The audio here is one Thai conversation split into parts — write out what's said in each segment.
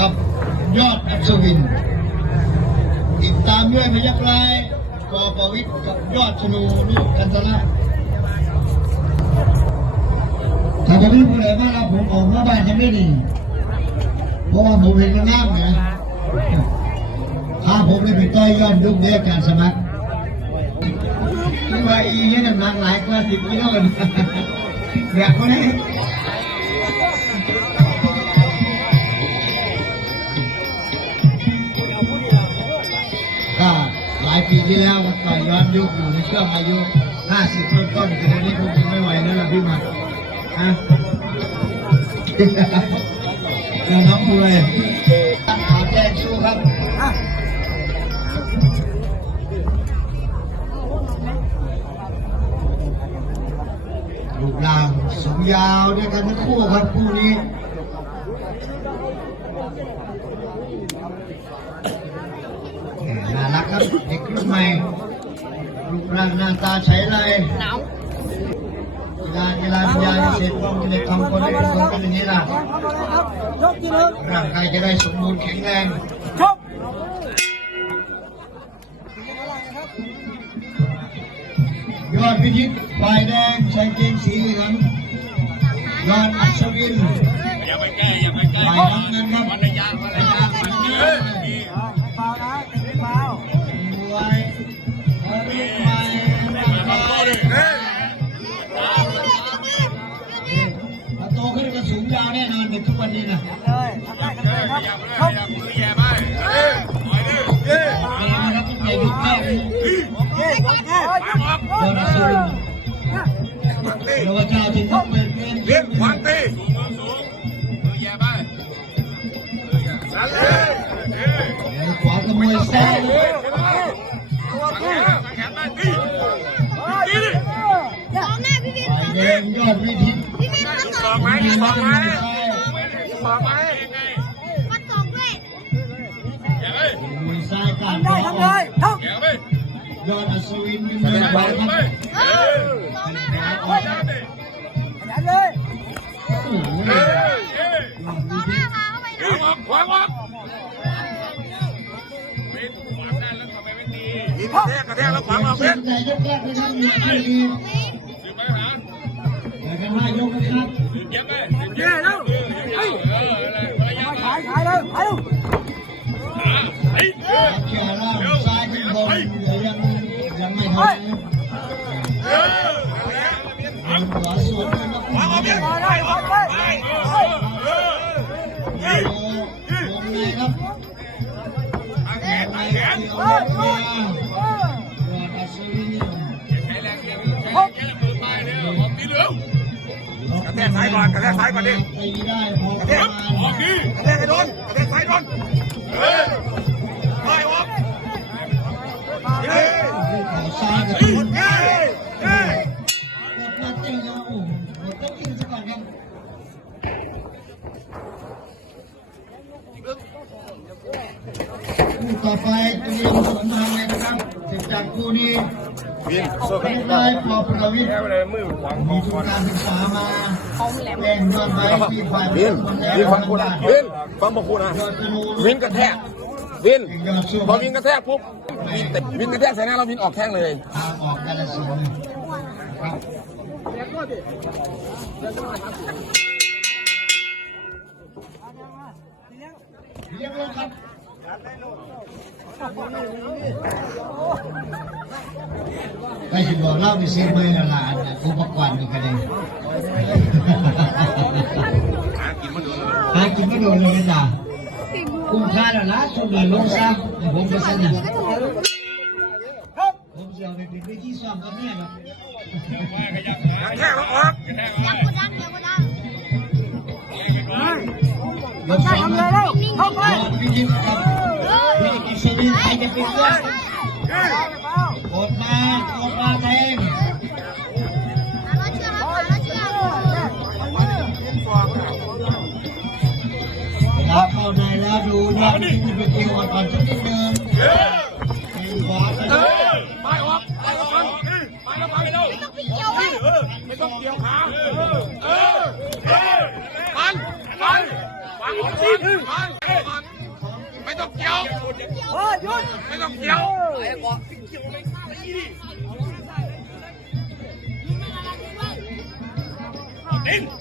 กับยอดอัศวิน ติดตามด้วยพยักลายกอประวิทย์กับยอดธนูลูกกันตนะถ้าผมไม่พูดเลยว่าเราผมออกมาบ้านยังไม่ดี เพราะว่าผมเห็นกันน้ำนี่ยถ้าผมไม่ไปต่อยยอดยุคเดียวการสมัครที่ว่าอีเนี่ยน้ำหนักหลายกว่าสิบกิโลกันแบบคน ปีที่แล้วต่อยย้อนยุคอยู่ในช่วงอายุ 50 ต้นต้นๆแต่ตอนนี้คงไม่ไหวแล้วล่ะพี่หมาฮะแล้วน้องมวยขอแจ้งชูครับลูกลางสูงยาวด้วยกันทั้งคู่ครับคู่นี้ น่ารักครับเด็กรุ่นใหม่รูปร่างหน้าตาใช้ไรเวลาเวลาพยาเสร็จต้องจะทำคนให้เป็นคนเป็นอย่างนี้ล่ะชกกี่หนึ่งร่างกายจะได้สมบูรณ์แข็งแรงชกยอดพิชิตฝ่ายแดงใส่เกงสีเหลืองยอดอัศวินอย่าไปใกล้อย่าไปใกล้ฝ่ายน้ำเงินครับ แล้วก็เจ้าจึงต้องเป็นเป็นเรียกวางตีสูงสูงมือแย่ไปนั่นเลยขวาขโมยซ้ายโอเคแขนไปตีตีดิสองหน้าพี่วินฝ่ายแดงยอดวิทิตพี่วินมาสสอองงไหมสองไหมซ้ายสองไหมยังไงมาสองด้วยอย่าไปมวยซ้ายการทำได้ทำเลยชกอย่าไปยอดอัศวินเป็นมวยขวาครับไปเออสองหน้ ขวางออกขวางออกเป็นขวางได้แล้วทำไมไม่ตีกระแทกกระแทกแล้วขวางออกเป็นนใจยกแรกนะครับมีชื่อดีสิบไปหาแต่กันห้ายกนะครับเย็บไปเย็บแล้วเอออะไอะไรยังขายขายเลยขายลูกไอ้เขี่ยร่างซ้ายขึ้นบนเดี๋ยวยังยังไม่ทันเออขวาสวนด้วยนะวาออกขายได้ขายได้เออโอ้ วงในครับแขนในแขนเกี่ยวเล็บเมียยอดอัศวินใช้แรงเดียวใช้แค่มือไปเนี่ยผมตีเหลืองกระแทกซ้ายก่อนกระแทกซ้ายก่อนดิตีได้พอเย็ประบมาออกดีกระแทกให้โดนกระแทกซ้ายโดนเออไปออกเย้ขอซ้ายกับเฮ้ย คู่ต่อไปเตรียมสวนทางเลยนะครับเสร็จจากคู่นี้วินเป็นได้ปอประวิทย์แค่เลยมือขวางมีทุนการศึกษามาแรงยอดไว้ที่ฝ่ายวินวินฟังกูนะวินฟังบอกกูนะยอดธนูวินกระแทกวินยอดสู้พอวินกระแทกปุ๊บวินแต่วินกระแทกใส่หน้าเราวินออกแข้งเลยทางออกกันละสวนครับ ได้สิบอกเล่าไปซื้อเมื่อละลานอุปกรณ์นี่กันเลยหากินไม่โดนเลยนะจ๊ะคุ้มค่าแล้วนะช่วงนี้ลงซะเดี๋ยวผมไปสั่นะผมเสียวไปเป็นไปที่ซ่อมกับเมียครับกระแทกแล้วออกกระแทกอยัองกกดดันยังกดดันรถสองทำคเลยรับแล้วเข้าไป เป็นเพื่อนกดมากดมาแทงเราเชื่อเราเชื่อแล้วเข้าในแล้วดูนะที่จะเป็นจังหวะก่อนสักนิดนึงเย้เป็นขวาไปเออไปออกไปออกไปแล้วไปแล้วต้องไปเกี่ยวไว้เออไม่ต้องเกี่ยวขาเออเออเออมันมันวางออกไม่ต้อง เกี่ยวเฮ้ยหยุดไม่ต้องเกี่ยวดิ้นมา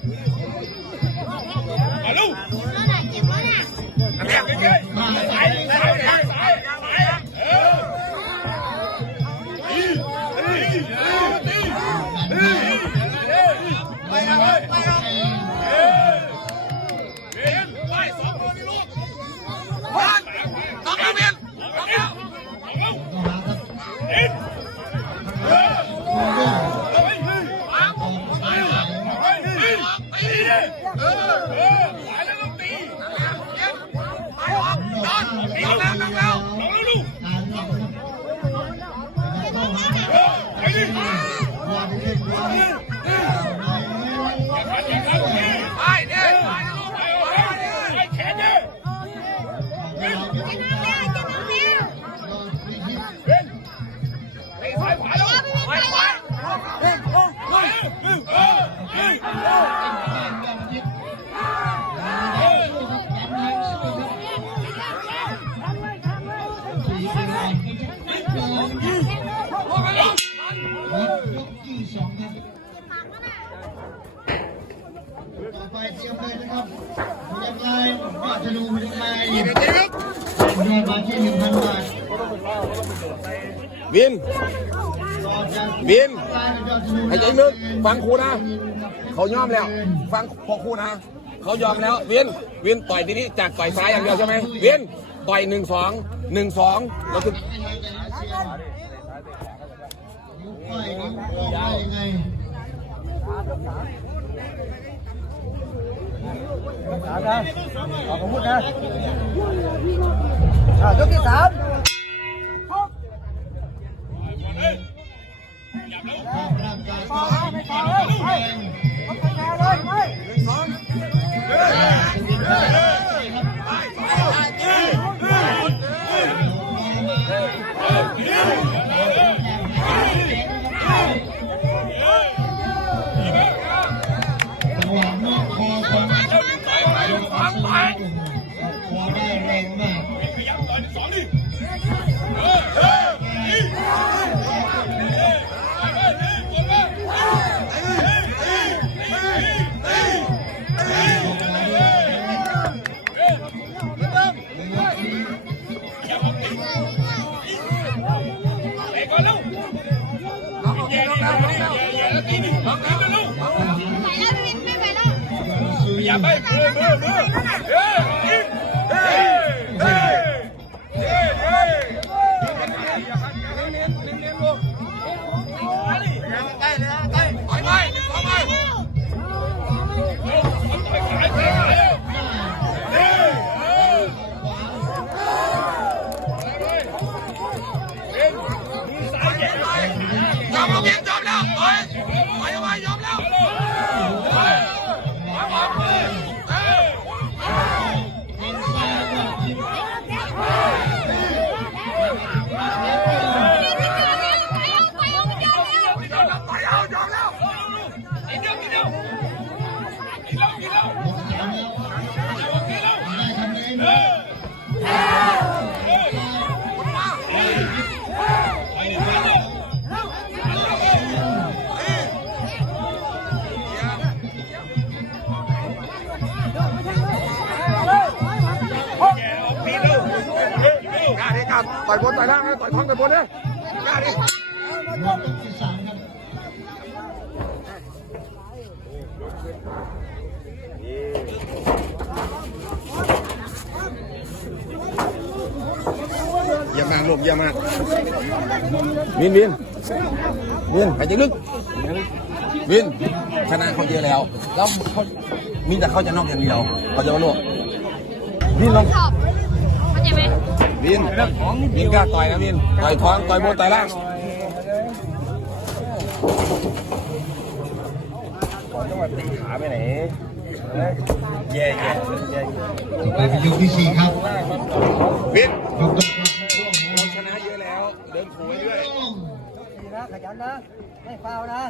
วินต่อจากวินไล่ยอดธนูไอ้ใจมึกฟังครูนะ เขายอมแล้ว ฟังพอครูนะ เขายอมแล้ว วิน วินต่อยทีนี้จากต่อยซ้ายอย่างเดียวใช่ไหมวิน ต่อยหนึ่งสองหนึ่งสองแล้วคือนิ้วก้อยนิ้วโป้งว่ายังไง สามนะออกอ อย่าไปมือมือมือเฮ้ team. าดิกล้าต่อยบนต่อยล่างนะต่อยท้องต่อยบนเนี่ยกล้าดิรอบยกที่สามครับเยี่ยมมากลูกเยี่ยมมากวินวินวินหายใจลึกวินชนะเขาเยอะแล้วแล้วเขามีแต่เขาจะนอกอย่างเดียวเขาจะมาลูกวินลอง วินวินกล้าต่อยนะวินต่อยท้องต่อยบนต่อยล่างไปเป็นยกที่สี่ครับวินเราชนะเยอะแล้ว เดินถูเรื่อยสี่นะขยันนะไม่ฟาวนะ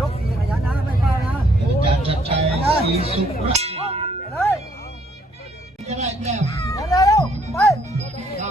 ยกสี่ขยันนะไม่ฟาวนะอาจารย์ชัดชัยศรีสุขเลยจะได้แต้ม ยั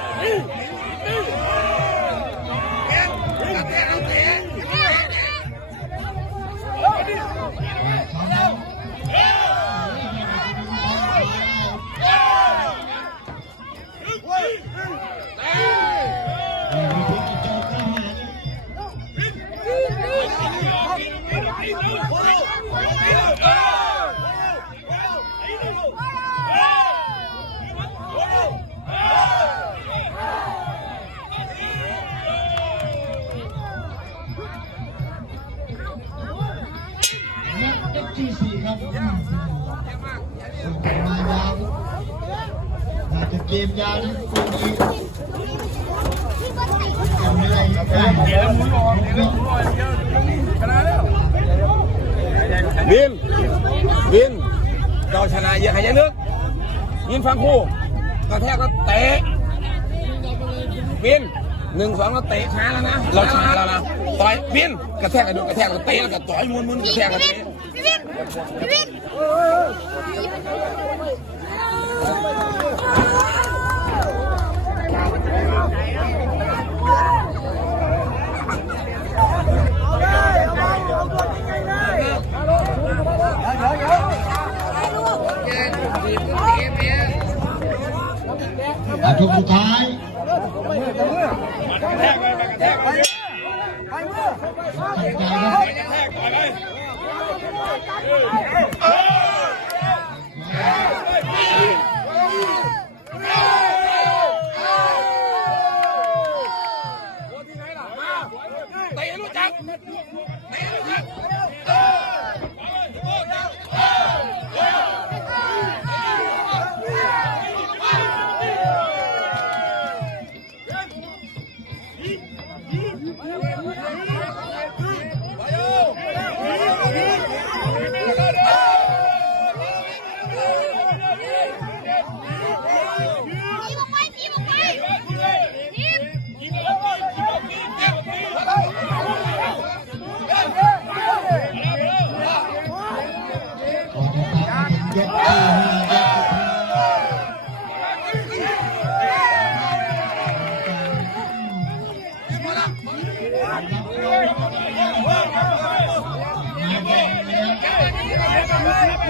ทำเลยเร็วยกที่สี่ครับส่งกันมายาวอาจจะเกมยาวนะคู่นี้ทำอะไรได้เดี๋ยวมุ้ยออกเดี๋ยวมุ้ยออกวินวินเราชนะเยอะให้ยังนึกยินฟังคู่กระแทกแล้วเตะวินหนึ่งสองเราเตะช้าแล้วนะ เราช้าแล้วนะต่อยวินกระแทกกระดูกกระแทกแล้วเตะแล้วก็ต่อยมุนมุนกระแทกกระเตะพี่ วินพี่วินอาทุกสุดท้ายไปมือใจครับเต Hey!